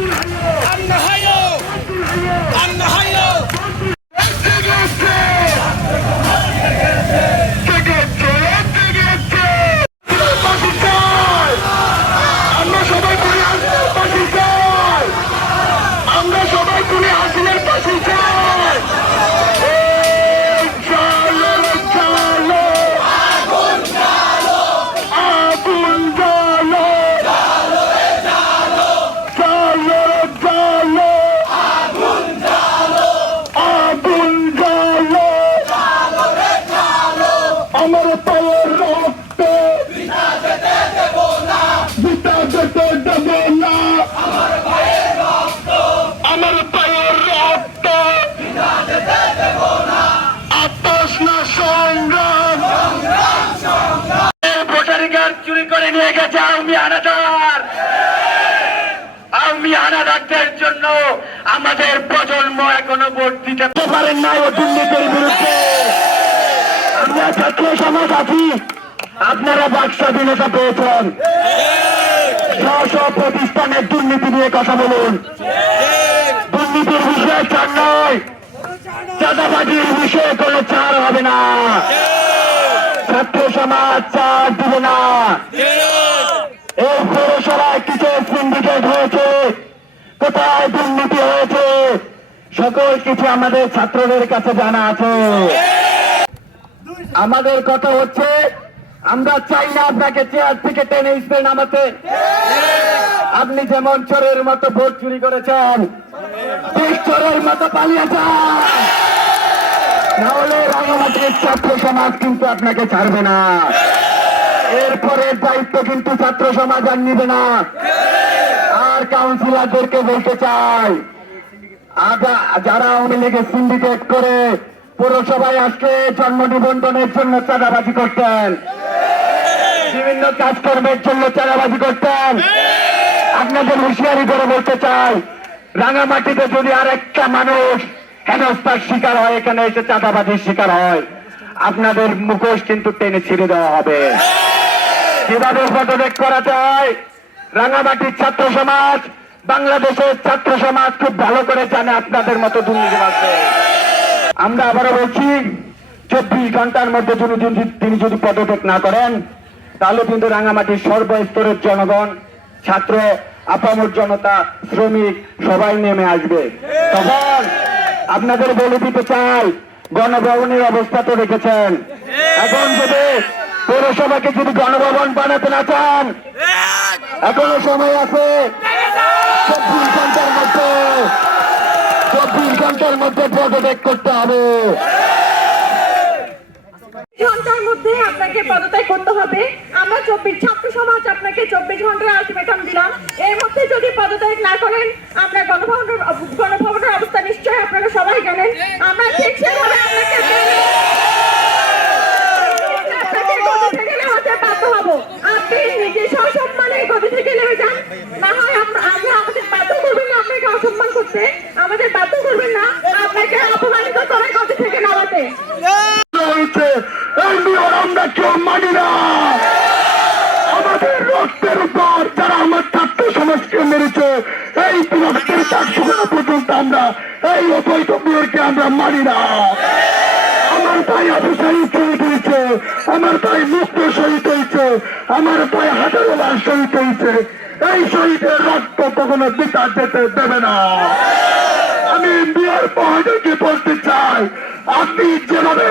Yeah. গেছে Awami another Awami আনাদারদের জন্য আমাদের প্রজন্ম এখনও ভোট দিতে পারেন না ও দুর্নীতির বিরুদ্ধে। আমরা জাতীয় সমাজ আছি। আপনারা বাক্স্বাধীনতা পেয়েছেন। প্রতিষ্ঠানের দুর্নীতি নিয়ে কথা বলুন। দুর্নীতির বিষয়ে চার নয়। চাঁদাবাজির বিষয়ে কোন চার হবে না। ছাত্র সমাজ চার দিবে না। কোথায় দুর্নীতি হয়েছে? সকল কিছু আমাদের ছাত্রদের কাছে জানা আছে। আমাদের কথা হচ্ছে, আমরা চাই না আপনাকে চেয়ার থেকে টেনে স্প্রে নামাতে। আপনি যেমন চোরের মতো ভোট চুরি করেছেন চোরের মতো পালিয়েছেন। নাহলে রাঙামাটির ছাত্র সমাজ কিন্তু আপনাকে ছাড়বে না। এরপরের দায়িত্ব কিন্তু ছাত্র সমাজ আর নিবে না। কাউন্সিলরদেরকে বলতে চাই। যারা আওয়ামী লীগের সিন্ডিকেট করে আসলে জন্ম নিবন্ধনের জন্য চাঁদাবাজি করতেন। বিভিন্ন কাজকর্মের জন্য চাঁদাবাজি করতেন। আপনাদের হুঁশিয়ারি করে বলতে চাই, রাঙামাটিতে যদি আর একটা মানুষ হেনস্থার শিকার হয়, এখানে এসে চাঁদাবাজির শিকার হয়, আপনাদের মুখোশ কিন্তু টেনে ছিঁড়ে দেওয়া হবে। কীভাবে রাঙামাটির ছাত্র সমাজ, বাংলাদেশের ছাত্র সমাজ খুব ভালো করে জানে আপনাদের মতো দুর্নীতি আছে আমরা আবারও বলছি, চব্বিশ ঘণ্টার মধ্যে যদি তিনি যদি পদত্যাগ না করেন, তাহলে কিন্তু রাঙামাটির সর্বস্তরের জনগণ, ছাত্র, আপামর জনতা, শ্রমিক, সবাই নেমে আসবে। তখন আপনাদের বলে দিতে চাই, গণভবনের অবস্থা তো রেখেছেন। এখন যদি পৌরসভাকে যদি গণভবন বানাতে না চান এখনও সময় আছে। চব্বিশ ঘণ্টার মধ্যে পদত্যাগ করতে হবে। ঘণ্টার মধ্যে আপনাকে পদত্যাগ করতে হবে। আমরা চব্বিশ, ছাত্র সমাজ আপনাকে চব্বিশ ঘণ্টার আলটিমেটাম দিলাম। এর মধ্যে যদি পদত্যাগ না করেন, আমরা গণভবনের গণভবনের অবস্থা নিশ্চয়ই আপনারা সবাই জানেন। আমরা ঠিক সেভাবে অবৈধ আমরা মানি না। আমার ভাই আবু হয়েছে, আমার ভাই মুক্ত শহীদ হয়েছে, আমার ভাই হাজারো বার শহীদ হয়েছে। এই শহীদের রক্ত কখনো বিচার যেতে দেবে না। আমি মেয়র মহোদয়কে বলতে চাই, আপনি যেভাবে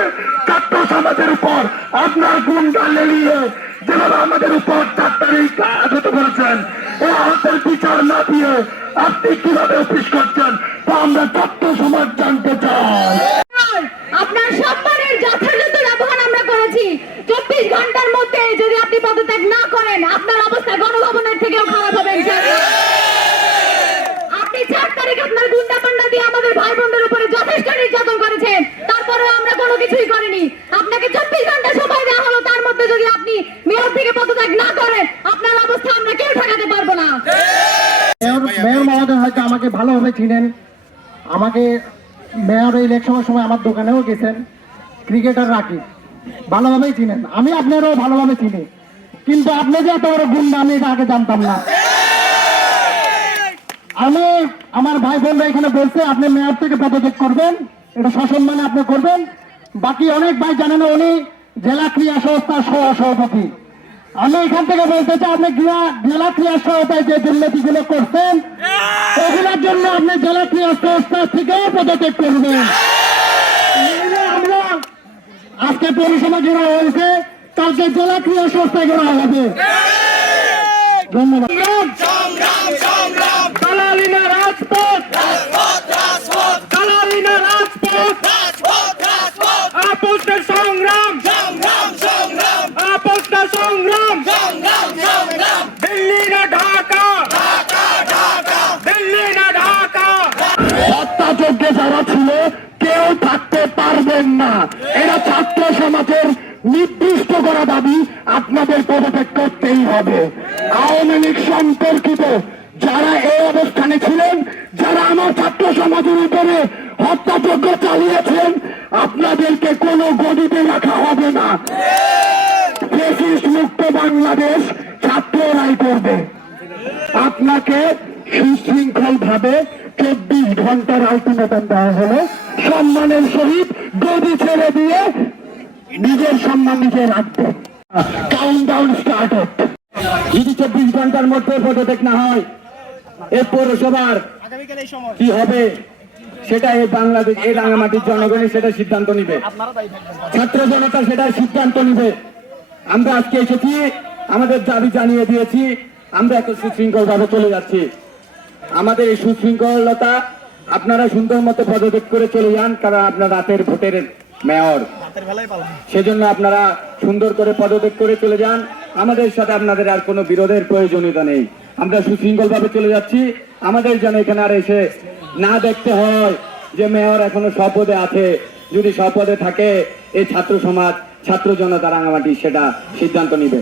ছাত্র সমাজের উপর আপনার গুন্ডা লেলিয়ে যেভাবে আমাদের উপর চার তারিখ আহত করেছেন এই আহতের বিচার না দিয়ে আপনি কীভাবে অফিস আমরা ছাত্র সমাজ জানতে চাই। আপনার সম্মানের যথাযথ ব্যবহার আমরা করেছি। চব্বিশ ঘণ্টার মধ্যে যদি আপনি পদত্যাগ না করেন আপনার অবস্থা গণভবনের থেকেও খারাপ হবে আপনি চার তারিখ আপনার গুন্ডা পান্ডা দিয়ে আমাদের ভাই বোনদের উপরে যথেষ্ট নির্যাতন করেছেন। তারপরেও আমরা কোনো কিছুই করিনি। আপনাকে চব্বিশ ঘণ্টা সময় দেওয়া হলো তার মধ্যে যদি আপনি মেয়র থেকে পদত্যাগ না করেন আপনার অবস্থা আমরা কেউ ঠেকাতে পারব না। মেয়র মহোদয় হয়তো আমাকে ভালোভাবে চিনেন। আমাকে মেয়র ইলেকশনের সময় আমার দোকানেও গেছেন ক্রিকেটার রাকিব। ভালোভাবেই চিনেন। আমি আপনারও ভালোভাবে চিনি। কিন্তু আপনি যে এত বড় গুন্ডা, আমি এটা আগে জানতাম না। আমি আমার ভাই বোনরা এখানে বলছে, আপনি মেয়র থেকে পদত্যাগ করবেন, এটা সসম্মানে আপনি করবেন। বাকি অনেক ভাই জানেন, উনি জেলা ক্রিয়া সংস্থার সহ সভাপতি। আমি এখান থেকে বলতে চাই, আপনি জেলা ক্রিয়া সংস্থায় যে দুর্নীতিগুলো করছেন জন্য আপনি জেলা ক্রীড়া সংস্থা থেকেও পদত্যাগ করবেন। আমরা আজকে পৌরসভা ঘেরা হয়েছে তাকে জেলা ক্রিয়া সংস্থা করা হবে। ধন্যবাদ। পারবেন না। এরা ছাত্র সমাজের নির্দিষ্ট করা দাবি আপনাদের পদত্যাগ করতেই হবে। আওয়ামী লীগ সম্পর্কিত যারা এই অবস্থানে ছিল হত্যাযজ্ঞ চালিয়েছেন, আপনাদেরকে কোনো গদিতে রাখা হবে না। মুক্ত বাংলাদেশ ছাত্ররাই করবে। আপনাকে সুশৃঙ্খল ভাবে চব্বিশ ঘণ্টার আলটিমেটাম দেওয়া হলো। সম্মানের সহিত গদি ছেড়ে দিয়ে নিজের সম্মান নিজে রাখবে। কাউন্ট ডাউন স্টার্ট যদি চব্বিশ ঘণ্টার মধ্যে পদত্যাগ না হয়, এ পৌরসভার কি হবে, সেটা এই বাংলাদেশ এই রাঙামাটির জনগণই সেটা সিদ্ধান্ত নিবে। ছাত্র জনতা সেটা সিদ্ধান্ত নিবে। আমরা আজকে এসেছি, আমাদের দাবি জানিয়ে দিয়েছি, আমরা এখন সুশৃঙ্খল ভাবে চলে যাচ্ছি। আমাদের এই সুশৃঙ্খলতা আপনারা সুন্দর মতো পদত্যাগ করে চলে যান কারণ আপনার রাতের ভোটের মেয়র। সেজন্য আপনারা সুন্দর করে পদত্যাগ করে চলে যান। আমাদের সাথে আপনাদের আর কোনো বিরোধের প্রয়োজনীয়তা নেই। আমরা সুশৃঙ্খল ভাবে চলে যাচ্ছি। আমাদের যেন এখানে আর এসে না দেখতে হয় যে মেয়র এখনও স্বপদে আছে। যদি স্বপদে থাকে এই ছাত্র সমাজ ছাত্র জনতা রাঙামাটি সেটা সিদ্ধান্ত নিবে।